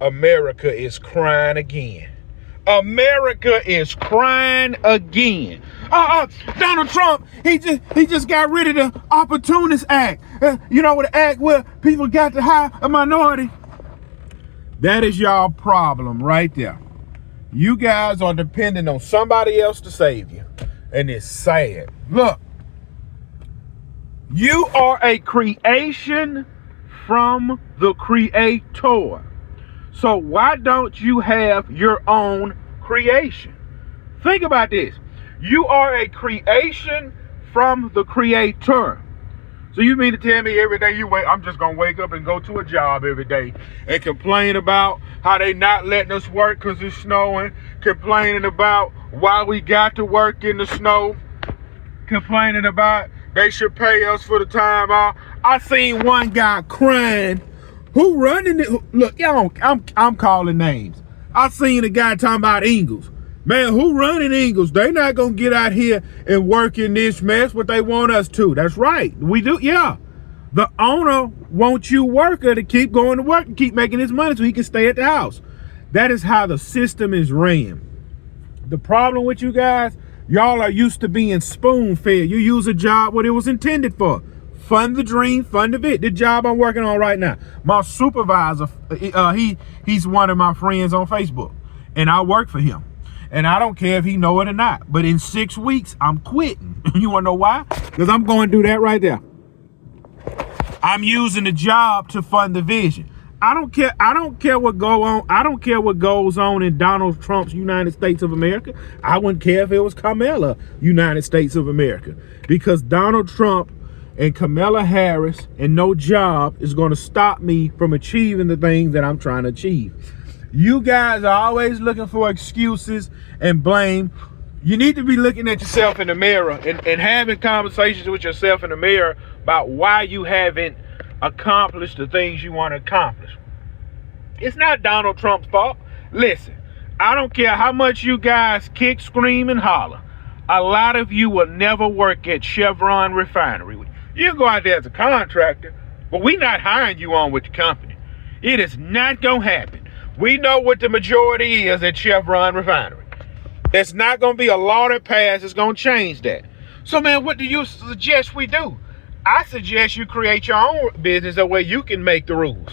America is crying again. America is crying again. Donald Trump, he just got rid of the Opportunist Act. You know, the act where people got to hire a minority. That is y'all problem right there. You guys are depending on somebody else to save you. And it's sad. Look, you are a creation from the Creator. So why don't you have your own creation? Think about this. You are a creation from the Creator. So you mean to tell me every day you wake, I'm just going to wake up and go to a job every day and complain about how they not letting us work because it's snowing, complaining about why we got to work in the snow, complaining about they should pay us for the time off. I seen one guy crying. Who running it? Look, y'all, I'm calling names. I seen a guy talking about Ingles. Man, who running Ingles? They not gonna get out here and work in this mess, what they want us to. That's right. We do, yeah. The owner wants you worker to keep going to work and keep making his money so he can stay at the house. That is how the system is ran. The problem with you guys, y'all are used to being spoon-fed. You use a job what it was intended for. Fund the dream, fund the bit. The job I'm working on right now. My supervisor, he's one of my friends on Facebook, and I work for him. And I don't care if he know it or not. But in 6 weeks, I'm quitting. You want to know why? Because I'm going to do that right there. I'm using the job to fund the vision. I don't care what go on. I don't care what goes on in Donald Trump's United States of America. I wouldn't care if it was Kamala United States of America. Because Donald Trump and Kamala Harris and no job is going to stop me from achieving the things that I'm trying to achieve. You guys are always looking for excuses and blame. You need to be looking at yourself in the mirror and having conversations with yourself in the mirror about why you haven't accomplished the things you want to accomplish. It's not Donald Trump's fault. Listen, I don't care how much you guys kick, scream, and holler. A lot of you will never work at Chevron Refinery. You go out there as a contractor, but we're not hiring you on with the company. It is not going to happen. We know what the majority is at Chevron Refinery. There's not going to be a law that passes that's going to change that. So, man, what do you suggest we do? I suggest you create your own business that way you can make the rules.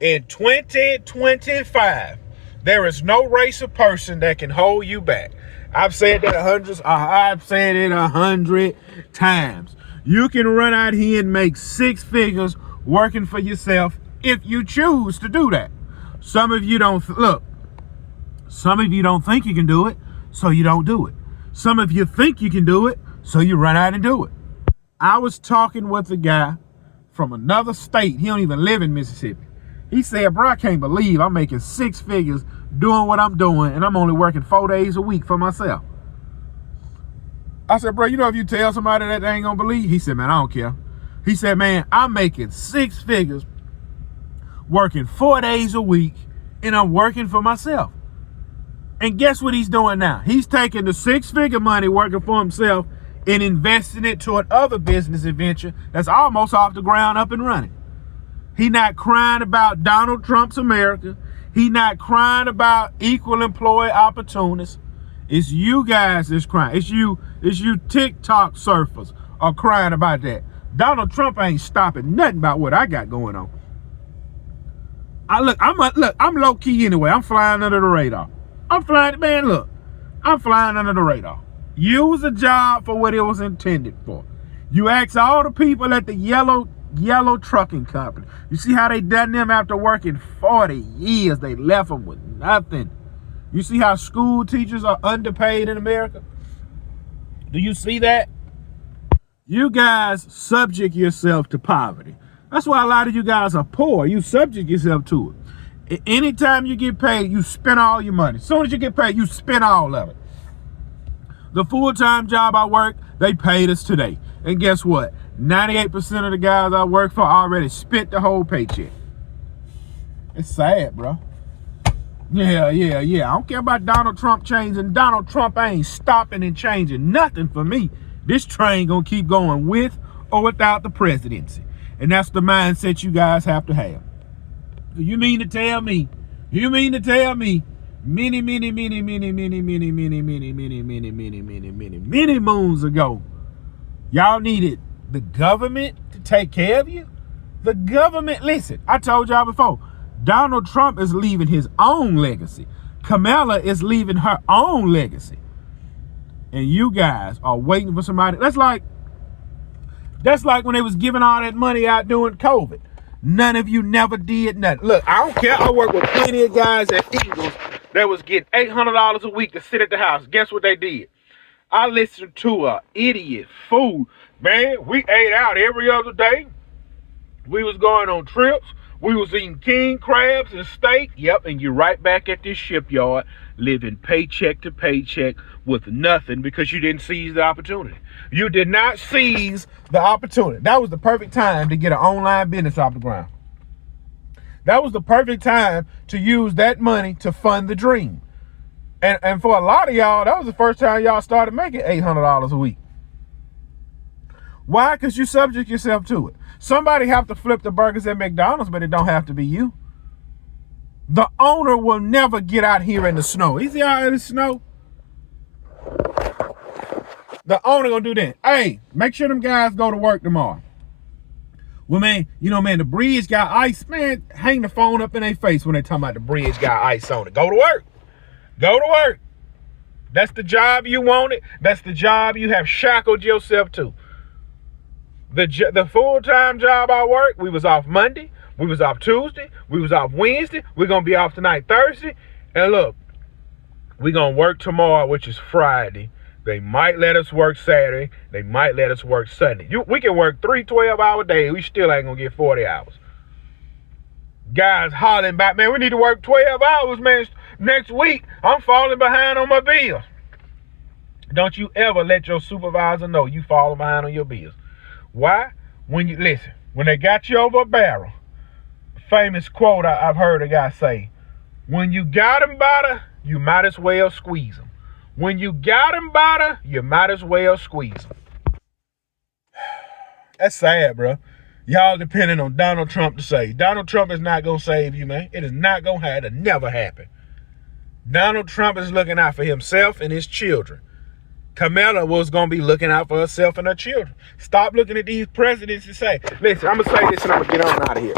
In 2025, there is no race of person that can hold you back. I've said that I've said it 100 times. You can run out here and make 6 figures working for yourself if you choose to do that. Some of you don't some of you don't think you can do it, so you don't do it. Some of you think you can do it, so you run out and do it. I was talking with a guy from another state. He don't even live in Mississippi. He said, bro, I can't believe I'm making 6 figures doing what I'm doing, and I'm only working 4 days a week for myself. I said, bro, you know if you tell somebody that they ain't gonna believe? He said, man, I don't care. He said, man, I'm making 6 figures working 4 days a week, and I'm working for myself. And guess what he's doing now? He's taking the 6-figure money working for himself and investing it to another business adventure that's almost off the ground, up and running. He not crying about Donald Trump's America. He not crying about equal employee opportunities. It's you guys that's crying. It's you TikTok surfers are crying about that. Donald Trump ain't stopping nothing about what I got going on. I'm low key anyway. I'm flying under the radar. I'm flying under the radar. Use a job for what it was intended for. You ask all the people at the yellow trucking company. You see how they done them after working 40 years? They left them with nothing. You see how school teachers are underpaid in America? Do you see that? You guys subject yourself to poverty. That's why a lot of you guys are poor. You subject yourself to it. Anytime you get paid, you spend all your money. As soon as you get paid, you spend all of it. The full-time job I work, they paid us today. And guess what? 98% of the guys I work for already spent the whole paycheck. It's sad, bro. Yeah. I don't care about Donald Trump changing. Donald Trump ain't stopping and changing nothing for me. This train gonna keep going with or without the presidency. And that's the mindset you guys have to have. You mean to tell me You mean to tell me many moons ago, y'all needed the government to take care of you? The government, listen, I told y'all before, Donald Trump is leaving his own legacy. Kamala is leaving her own legacy. And you guys are waiting for somebody. That's like when they was giving all that money out during COVID. None of you never did nothing. Look, I don't care. I work with plenty of guys at Eagles that was getting $800 a week to sit at the house. Guess what they did? I listened to a idiot fool. Man, we ate out every other day. We was going on trips. We was eating king crabs and steak. Yep, and you're right back at this shipyard living paycheck to paycheck with nothing because you didn't seize the opportunity. You did not seize the opportunity. That was the perfect time to get an online business off the ground. That was the perfect time to use that money to fund the dream. And for a lot of y'all, that was the first time y'all started making $800 a week. Why? Because you subject yourself to it. Somebody have to flip the burgers at McDonald's, but it don't have to be you. The owner will never get out here in the snow. Is he out in the snow? The owner gonna do that. Hey, make sure them guys go to work tomorrow. Well, man, the bridge got ice. Man, hang the phone up in their face when they talking about the bridge got ice on it. Go to work. Go to work. That's the job you wanted. That's the job you have shackled yourself to. The full-time job I work, we was off Monday, we was off Tuesday, we was off Wednesday, we're going to be off tonight Thursday, and look, we're going to work tomorrow, which is Friday. They might let us work Saturday, they might let us work Sunday. We can work 3 12-hour days, we still ain't going to get 40 hours. Guys hollering back, man, we need to work 12 hours, man, next week. I'm falling behind on my bills. Don't you ever let your supervisor know you falling behind on your bills. Why? When they got you over a barrel, famous quote I've heard a guy say, when you got them by you might as well squeeze them. When you got them by you might as well squeeze them. That's sad, bro. Y'all depending on Donald Trump to save. Donald Trump is not going to save you, man. It is not going to happen. It'll never happen. Donald Trump is looking out for himself and his children. Kamala was going to be looking out for herself and her children. Stop looking at these presidents and say, listen, I'm going to say this and I'm going to get on out of here.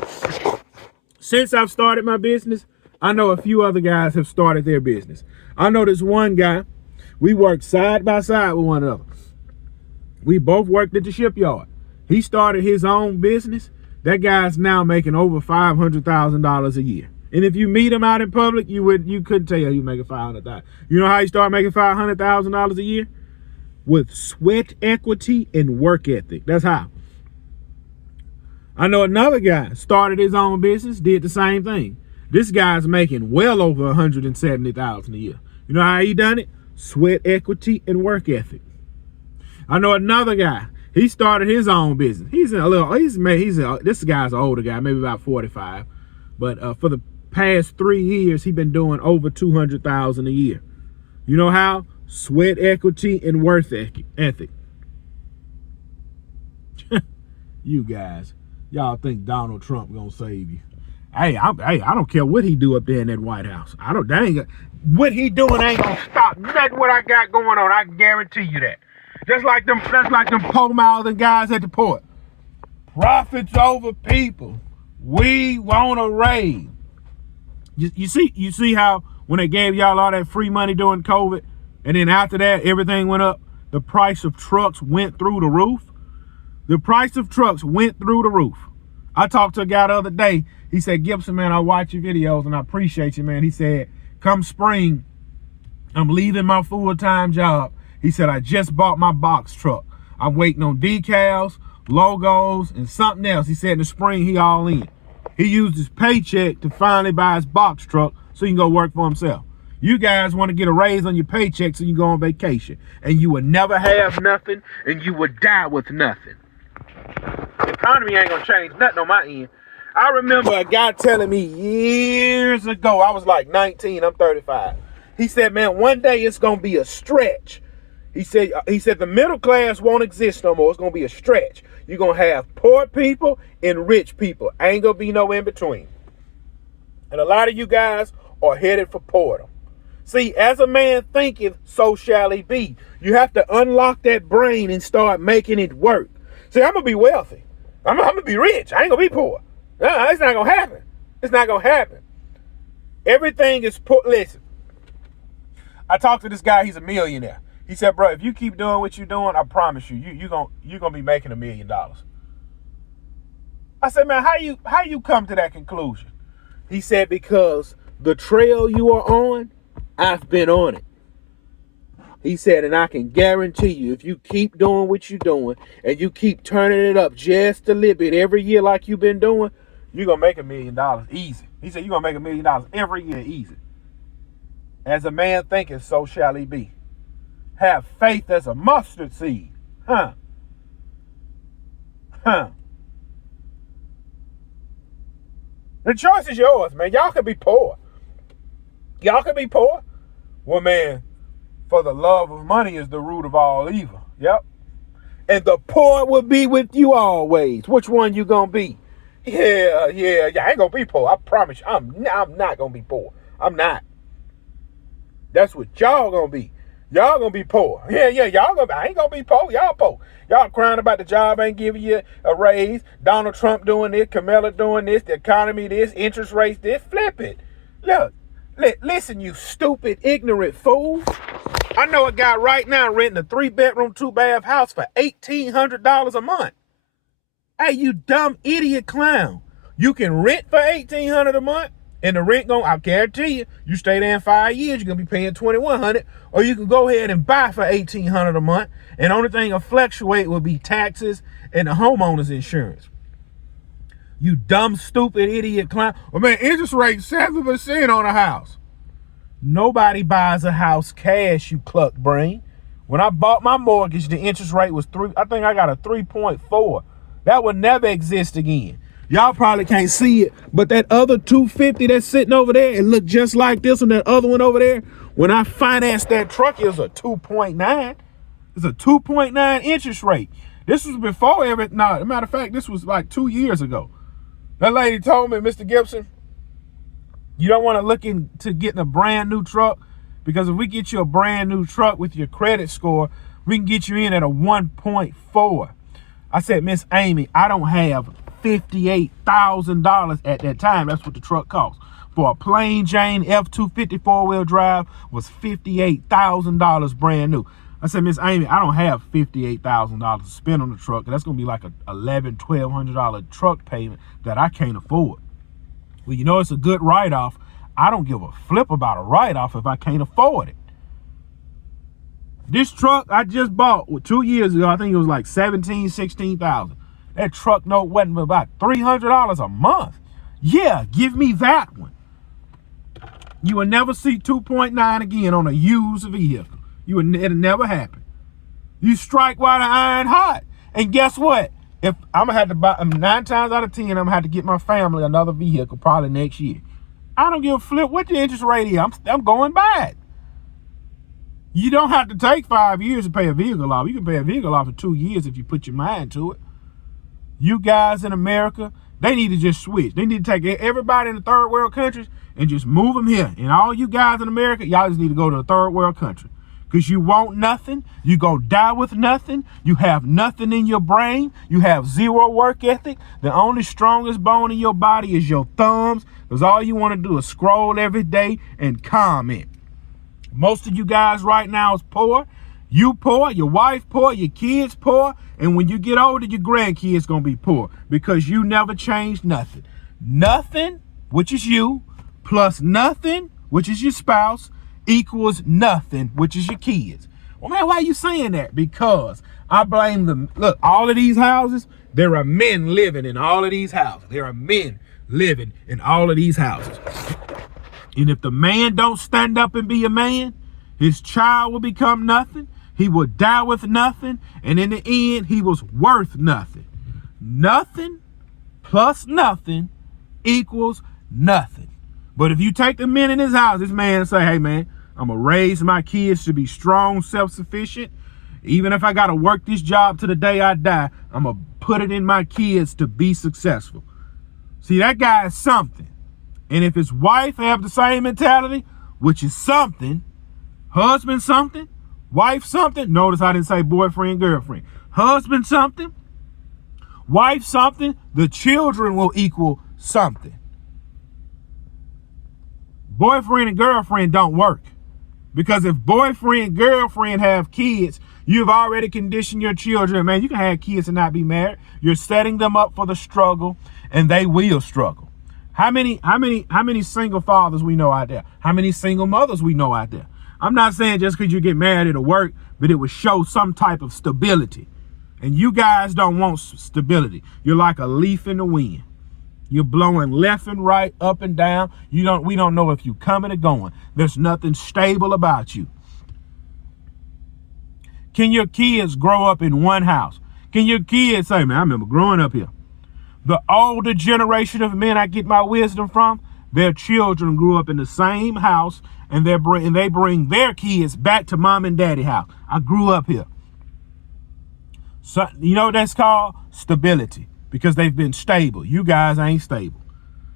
Since I've started my business, I know a few other guys have started their business. I know this one guy, we worked side by side with one another. We both worked at the shipyard. He started his own business. That guy's now making over $500,000 a year. And if you meet him out in public, you couldn't tell he making $500,000. You know how he started making $500,000 a year? With sweat equity and work ethic. That's how. I know another guy started his own business, did the same thing. This guy's making well over $170,000 a year. You know how he done it? Sweat equity and work ethic. I know another guy. He started his own business. This guy's an older guy, maybe about 45. But for the past 3 years, he's been doing over $200,000 a year. You know how? Sweat equity and work ethic. You guys, y'all think Donald Trump gonna save you? Hey, I don't care what he do up there in that White House. What he doing ain't gonna stop nothing what I got going on. I can guarantee you that. Just like them pole-mouthing guys at the port. Profits over people. We want a raise. You see how when they gave y'all all that free money during COVID, and then after that everything went up, the price of trucks went through the roof. The price of trucks went through the roof. I talked to a guy the other day. He said, Gibson, man, I watch your videos and I appreciate you, man. He said, come spring, I'm leaving my full-time job. He said, I just bought my box truck. I'm waiting on decals, logos, and something else. He said in the spring, he all in. He used his paycheck to finally buy his box truck so he can go work for himself. You guys want to get a raise on your paycheck so you go on vacation. And you would never have nothing, and you would die with nothing. The economy ain't going to change nothing on my end. I remember a guy telling me years ago, I was like 19, I'm 35. He said, man, one day it's going to be a stretch. He said the middle class won't exist no more. It's going to be a stretch. You're going to have poor people and rich people. Ain't going to be no in between. And a lot of you guys or headed for portal. See, as a man thinketh, so shall he be. You have to unlock that brain and start making it work. See, I'm going to be wealthy. I'm going to be rich. I ain't going to be poor. No, it's not going to happen. It's not going to happen. Everything is put. Listen, I talked to this guy. He's a millionaire. He said, bro, if you keep doing what you're doing, I promise you, you're going to be making $1 million. I said, man, how you come to that conclusion? He said, because the trail you are on, I've been on it. He said, and I can guarantee you, if you keep doing what you're doing and you keep turning it up just a little bit every year like you've been doing, you're going to make $1 million easy. He said, you're going to make $1 million every year easy. As a man thinketh, so shall he be. Have faith as a mustard seed. The choice is yours, man. Y'all could be poor. Y'all could be poor. Well, man, for the love of money is the root of all evil. Yep. And the poor will be with you always. Which one you gonna be? Yeah. I ain't gonna be poor. I promise you. I'm not gonna be poor. I'm not. That's what y'all gonna be. Y'all gonna be poor. Yeah. I ain't gonna be poor. Y'all poor. Y'all crying about the job ain't giving you a raise. Donald Trump doing this. Kamala doing this. The economy this. Interest rates this. Flip it. Look. Listen, you stupid, ignorant fools. I know a guy right now renting a 3-bedroom, 2-bath house for $1,800 a month. Hey, you dumb idiot clown. You can rent for $1,800 a month, and the rent I guarantee you, you stay there in 5 years, you're gonna be paying $2,100, or you can go ahead and buy for $1,800 a month, and the only thing that'll fluctuate will be taxes and the homeowner's insurance. You dumb, stupid, idiot clown. Well, man, interest rate 7% on a house. Nobody buys a house cash, you cluck brain. When I bought my mortgage, the interest rate was I think I got a 3.4. That would never exist again. Y'all probably can't see it, but that other 250 that's sitting over there, it looked just like this and that other one over there. When I financed that truck, it was a 2.9. It's a 2.9 interest rate. This was before everything. No, as a matter of fact, this was like 2 years ago. That lady told me, Mr. Gibson, you don't want to look into getting a brand new truck, because if we get you a brand new truck with your credit score, we can get you in at a 1.4. I said, Miss Amy, I don't have $58,000 at that time. That's what the truck cost. For a plain Jane F-250 4-wheel drive was $58,000 brand new. I said, Miss Amy, I don't have $58,000 to spend on the truck. That's going to be like a $1,100, $1,200 truck payment that I can't afford. Well, you know, it's a good write-off. I don't give a flip about a write-off if I can't afford it. This truck I just bought 2 years ago, I think it was like $17,000, $16,000. That truck note wasn't about $300 a month. Yeah, give me that one. You will never see 2.9 again on a used vehicle. It'll never happen. You strike while the iron hot. And guess what? If I'm gonna have to buy 9 times out of 10, I'm gonna have to get my family another vehicle probably next year. I don't give a flip what the interest rate is. I'm going by it. You don't have to take 5 years to pay a vehicle off. You can pay a vehicle off in 2 years if you put your mind to it. You guys in America, they need to just switch. They need to take everybody in the third world countries and just move them here. And all you guys in America, y'all just need to go to a third world country. Because you want nothing, you gonna die with nothing, you have nothing in your brain, you have zero work ethic. The only strongest bone in your body is your thumbs, because all you want to do is scroll every day and comment. Most of you guys right now is poor. You poor, your wife poor, your kids poor, and when you get older, your grandkids gonna be poor because you never changed nothing. Nothing, which is you, plus nothing, which is your spouse, equals nothing, which is your kids. Well, man, why are you saying that? Because I blame them. Look, all of these houses, there are men living in all of these houses. There are men living in all of these houses. And if the man don't stand up and be a man, his child will become nothing. He will die with nothing. And in the end, he was worth nothing. Nothing plus nothing equals nothing. But if you take the men in his house, this man say, hey, man, I'm going to raise my kids to be strong, self-sufficient. Even if I got to work this job to the day I die, I'm going to put it in my kids to be successful. See, that guy is something. And if his wife have the same mentality, which is something, husband something, wife something, notice I didn't say boyfriend, girlfriend, husband something, wife something, the children will equal something. Boyfriend and girlfriend don't work. Because if boyfriend and girlfriend have kids, you've already conditioned your children. Man, you can have kids and not be married. You're setting them up for the struggle, and they will struggle. How many single fathers we know out there? How many single mothers we know out there? I'm not saying just because you get married it'll work, but it will show some type of stability. And you guys don't want stability. You're like a leaf in the wind. You're blowing left and right, up and down. We don't know if you're coming or going. There's nothing stable about you. Can your kids grow up in one house? Can your kids say, man, I remember growing up here. The older generation of men I get my wisdom from, their children grew up in the same house, and they bring their kids back to mom and daddy house. I grew up here. So, you know what that's called? Stability. Because they've been stable. You guys ain't stable.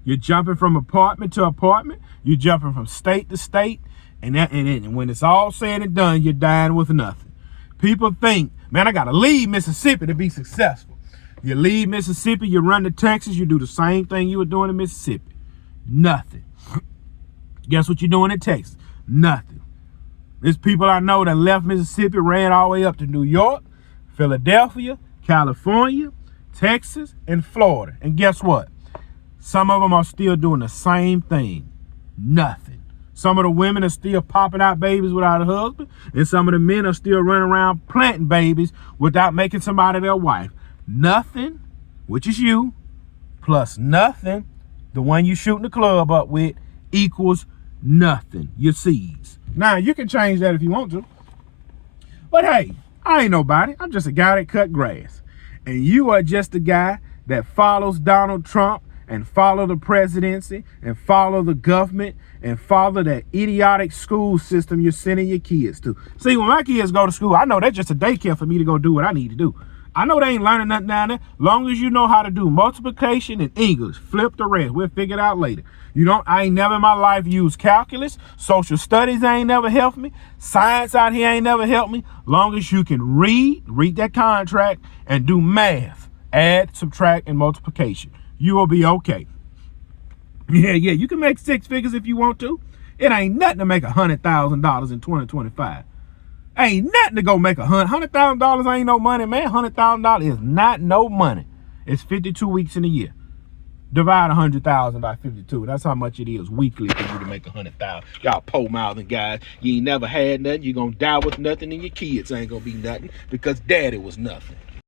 You're jumping from apartment to apartment. You're jumping from state to state. And when it's all said and done, you're dying with nothing. People think, man, I got to leave Mississippi to be successful. You leave Mississippi, you run to Texas, you do the same thing you were doing in Mississippi. Nothing. Guess what you're doing in Texas? Nothing. There's people I know that left Mississippi, ran all the way up to New York, Philadelphia, California, Texas, and Florida. And guess what? Some of them are still doing the same thing. Nothing. Some of the women are still popping out babies without a husband, and some of the men are still running around planting babies without making somebody their wife. Nothing, which is you, plus nothing, the one you shooting the club up with, equals nothing. Your seeds. Now, you can change that if you want to. But hey, I ain't nobody. I'm just a guy that cut grass. And you are just a guy that follows Donald Trump and follow the presidency and follow the government and follow that idiotic school system you're sending your kids to. See, when my kids go to school, I know that's just a daycare for me to go do what I need to do. I know they ain't learning nothing down there. Long as you know how to do multiplication and English, flip the rest. We'll figure it out later. I ain't never in my life used calculus. Social studies ain't never helped me. Science out here ain't never helped me. Long as you can read that contract, and do math, add, subtract, and multiplication, you will be okay. Yeah, you can make six figures if you want to. It ain't nothing to make $100,000 in 2025. Ain't nothing to go make $100,000 ain't no money, man. $100,000 is not no money. It's 52 weeks in a year. Divide 100,000 by 52. That's how much it is weekly for you to make 100,000. Y'all po-mouthing guys. You ain't never had nothing. You're gonna die with nothing, and your kids ain't gonna be nothing because daddy was nothing.